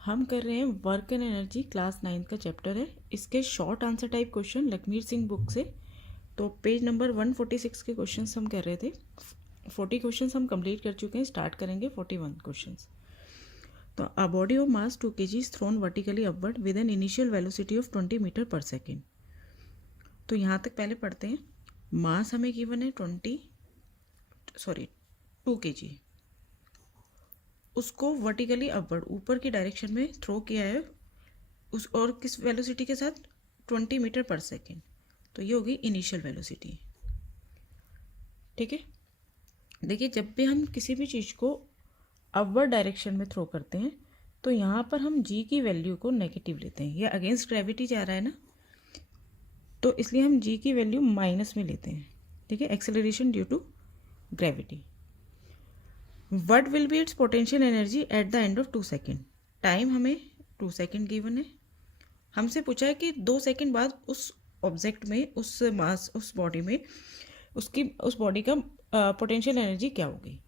हम कर रहे हैं वर्क एंड एनर्जी क्लास 9 का चैप्टर है। इसके short answer type question Lakhmir Singh book से। तो पेज नंबर 146 के क्वेश्चंस हम कर रहे थे। 40 क्वेश्चंस हम कंप्लीट कर चुके हैं। स्टार्ट करेंगे 41 क्वेश्चंस। तो a body of mass 2 kg is thrown vertically upward with an initial velocity of 20 metre per second. तो यहाँ तक पहले पढ़ते हैं। मास हमें गिवन है 2 kg। उसको वर्टिकली अपवर्ड ऊपर की डायरेक्शन में थ्रो किया है उस और किस वेलोसिटी के साथ 20 मीटर पर सेकेंड। तो ये होगी इनिशियल वेलोसिटी। ठीक है, देखिए जब भी हम किसी भी चीज़ को अपवर्ड डायरेक्शन में थ्रो करते हैं तो यहाँ पर हम जी की वैल्यू को नेगेटिव लेते हैं। ये अगेंस्ट ग्रेविटी जा रहा है ना, तो इसलिए हम जी की वैल्यू माइनस में लेते हैं। ठीक है, acceleration due to gravity. What will be its potential energy at the end of 2 second. Time हमें 2 सेकेंड गिवन है। हमसे पूछा है कि 2 सेकेंड बाद उस ऑब्जेक्ट में, उस मास, उस बॉडी में उस बॉडी का पोटेंशियल एनर्जी क्या होगी,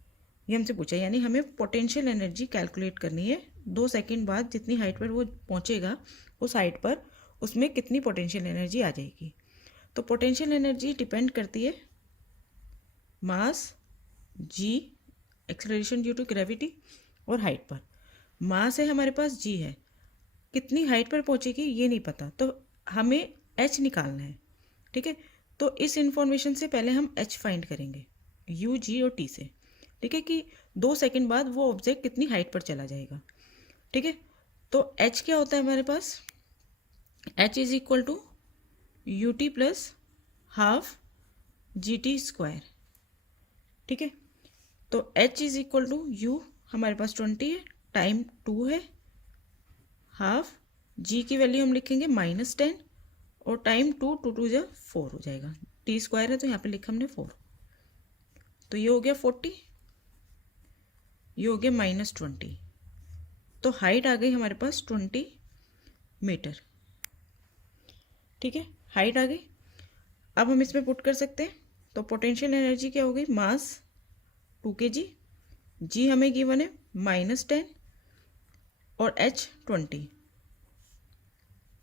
ये हमसे पूछा है। यानी हमें पोटेंशियल एनर्जी कैलकुलेट करनी है। 2 सेकेंड बाद जितनी हाइट पर वो पहुंचेगा, उस हाइट पर उसमें कितनी पोटेंशियल एनर्जी आ जाएगी। तो पोटेंशियल एनर्जी डिपेंड करती है मास, जी, एक्सेलरेशन ड्यू टू ग्रेविटी और हाइट पर। मास है हमारे पास, जी है, कितनी हाइट पर पहुंचेगी ये नहीं पता, तो हमें एच निकालना है। ठीक है, तो इस इंफॉर्मेशन से पहले हम एच फाइंड करेंगे यू, जी और टी से। ठीक है, कि 2 सेकेंड बाद वो ऑब्जेक्ट कितनी हाइट पर चला जाएगा। ठीक है, तो एच क्या होता है हमारे पास, h is equal to u t plus half g t square. ठीक है, तो h is equal to u हमारे पास 20 है, टाइम 2 है, हाफ जी की वैल्यू हम लिखेंगे -10 और टाइम 2 2 2 जा 4 हो जाएगा। टी स्क्वायर है तो यहाँ पे लिखा हमने 4। तो ये हो गया 40, ये हो गया -20। तो हाइट आ गई हमारे पास 20 मीटर। ठीक है, हाइट आ गई। अब हम इसमें पुट कर सकते हैं। तो पोटेंशियल एनर्जी क्या हो गई, मास 2 kg, जी हमें गिवन है -10 और एच 20।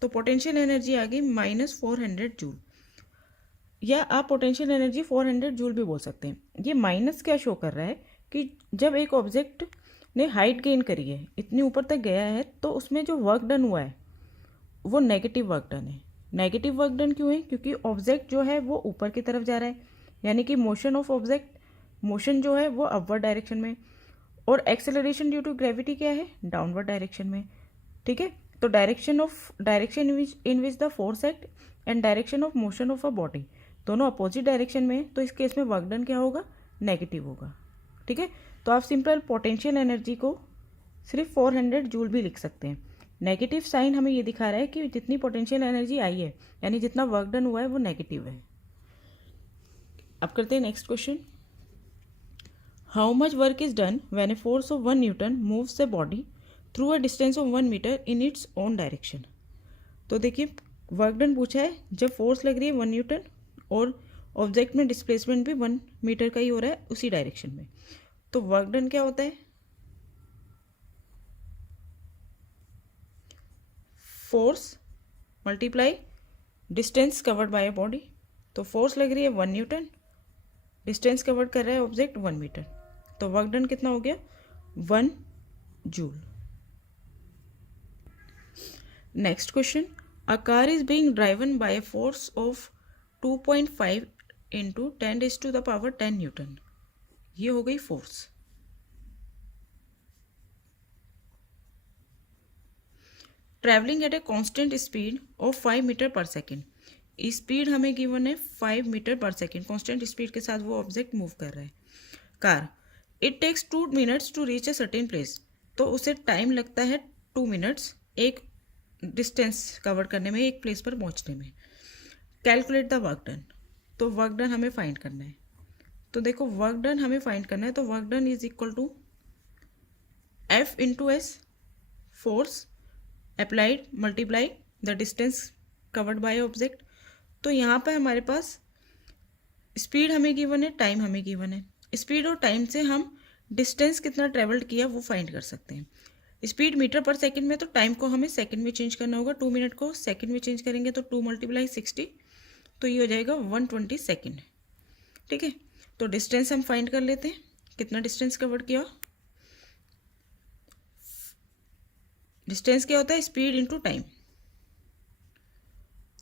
तो पोटेंशियल एनर्जी आ गई -400 जूल, या आप पोटेंशियल एनर्जी 400 जूल भी बोल सकते हैं। ये माइनस क्या शो कर रहा है कि जब एक ऑब्जेक्ट ने हाइट गेन करी है, इतनी ऊपर तक गया है, तो उसमें जो वर्क डन हुआ है वो नेगेटिव वर्क डन है। नेगेटिव वर्क डन क्यों है, क्योंकि ऑब्जेक्ट जो है वो ऊपर की तरफ जा रहा है, यानी कि मोशन ऑफ ऑब्जेक्ट, मोशन जो है वो अपवर्ड डायरेक्शन में, और एक्सेलरेशन ड्यू टू ग्रेविटी क्या है, डाउनवर्ड डायरेक्शन में। ठीक है, तो direction in which the force act and direction of motion of a body दोनों अपोजिट डायरेक्शन में है, तो इस केस में वर्क डन क्या होगा, नेगेटिव होगा। ठीक है, तो आप सिंपल पोटेंशियल एनर्जी को सिर्फ 400 जूल भी लिख सकते हैं। नेगेटिव साइन हमें ये दिखा रहा है कि जितनी पोटेंशियल एनर्जी आई है, यानी जितना वर्क डन हुआ है, वो नेगेटिव है। अब करते हैं next question. How much work is done when a force of 1 newton moves the body through a distance of 1 metre in its own direction. तो देखिए वर्क डन पूछा है जब फोर्स लग रही है 1 न्यूटन और ऑब्जेक्ट में डिस्प्लेसमेंट भी 1 मीटर का ही हो रहा है उसी डायरेक्शन में। तो वर्क डन क्या होता है, force multiply distance covered bye a body. तो फोर्स लग रही है 1 न्यूटन, डिस्टेंस कवर्ड कर रहा है ऑब्जेक्ट 1 मीटर, तो वर्क डन कितना हो गया, 1 joule. Next question, a car is being driven by a force of 2.5 into 10⁻10 newton. ये हो गई force. Travelling at a constant speed of 5 metre per second. Speed हमें गिवन है 5 metre per second, constant speed के साथ वो object move कर रहा है, car. It takes 2 minutes to reach a certain place. तो उसे टाइम लगता है 2 मिनट्स एक डिस्टेंस कवर करने में, एक प्लेस पर पहुंचने में। Calculate the work done. तो वर्क डन हमें फाइंड करना है। तो देखो वर्क डन हमें फाइंड करना है, तो work done is equal to F into S, force applied multiply the distance covered by object. तो यहाँ पर हमारे पास स्पीड हमें गिवन है, टाइम हमें गिवन है। स्पीड और टाइम से हम डिस्टेंस कितना ट्रेवल्ड किया वो फाइंड कर सकते हैं। स्पीड मीटर पर सेकंड में, तो टाइम को हमें सेकंड में चेंज करना होगा। 2 मिनट को सेकंड में चेंज करेंगे तो 2 × 60, तो ये हो जाएगा 120 सेकंड। ठीक है, तो डिस्टेंस हम फाइंड कर लेते हैं, कितना डिस्टेंस कवर किया। डिस्टेंस क्या होता है, स्पीड इंटू टाइम।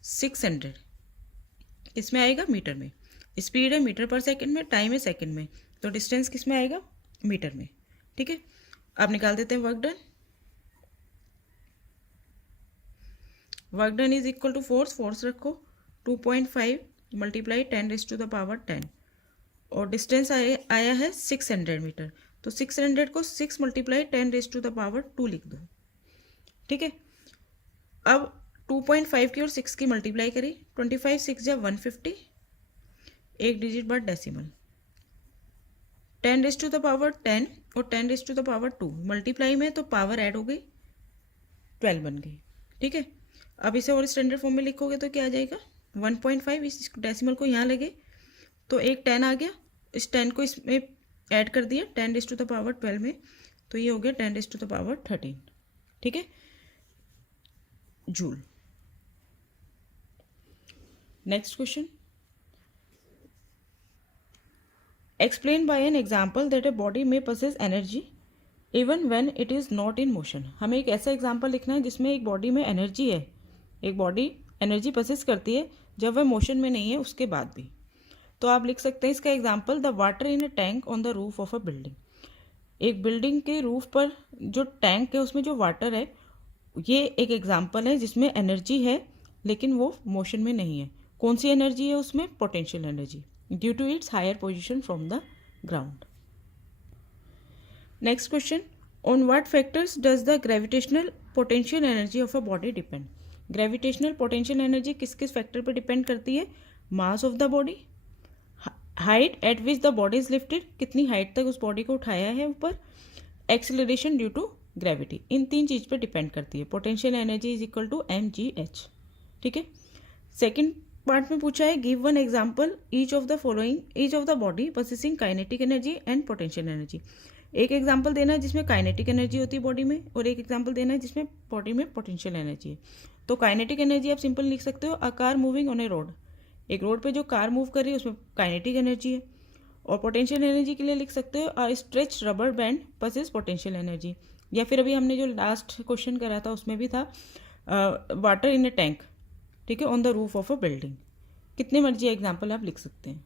600 किस में आएगा, मीटर में। स्पीड है मीटर पर सेकंड में, टाइम है सेकंड में, तो डिस्टेंस किस में आएगा, मीटर में। ठीक है, अब निकाल देते हैं work done. Work done is equal to force रखो 2.5 × 10⁻10, और डिस्टेंस आया है 600 मीटर, तो 600 को 6 × 10⁻2 लिख दो। ठीक है, अब 2.5 की और 6 की मल्टीप्लाई करी, 25 6 या 150, एक डिजिट बाद डेसिमल, 10⁻10 और 10⁻2 मल्टीप्लाई में तो पावर ऐड हो गई, 12 बन गई। ठीक है, अब इसे और स्टैंडर्ड फॉर्म में लिखोगे तो क्या आ जाएगा, 1.5, इस डेसिमल को यहाँ लगे तो एक 10 आ गया, इस 10 को इसमें ऐड कर दिया 10⁻12 में, तो ये हो गया 10⁻13। ठीक है, joule. Next question, explain by an example that a body में possess energy even when it is not in motion. हमें एक ऐसा एग्जाम्पल लिखना है जिसमें एक बॉडी में एनर्जी है, एक बॉडी एनर्जी possess करती है जब वह मोशन में नहीं है उसके बाद भी। तो आप लिख सकते हैं इसका example, the water in a tank on the roof of a building. एक बिल्डिंग के रूफ पर जो टैंक है उसमें जो वाटर है, ये एक एग्जाम्पल है जिसमें एनर्जी है लेकिन वो मोशन में नहीं है। कौन सी एनर्जी है उसमें, potential energy, due to its higher position from the ground. Next question, on what factors does the gravitational potential energy of a body depend. Gravitational potential energy किस किस फैक्टर पर डिपेंड करती है, mass of the body, height at which the body is lifted, कितनी height तक उस body को उठाया है ऊपर, एक्सेलरेशन ड्यू टू ग्रेविटी। इन 3 चीज़ पर डिपेंड करती है। Potential energy is equal to mgh। ठीक है, सेकेंड पार्ट में पूछा है, give one example each of the following, each of the body possessing kinetic energy and potential energy. एक एग्जाम्पल देना है जिसमें काइनेटिक एनर्जी होती है बॉडी में, और एक एग्जाम्पल देना है जिसमें बॉडी में पोटेंशियल एनर्जी है। तो काइनेटिक एनर्जी आप सिंपल लिख सकते हो, a car moving on A road. एक रोड पे जो कार मूव कर रही है उसमें काइनेटिक एनर्जी है। और पोटेंशियल एनर्जी के लिए लिख सकते हो, a stretch rubber band possess potential energy. या फिर अभी हमने जो लास्ट क्वेश्चन करा था उसमें भी था, वाटर इन ए टैंक, ठीक है, on the roof of a building. कितने मर्जी एग्जाम्पल आप लिख सकते हैं।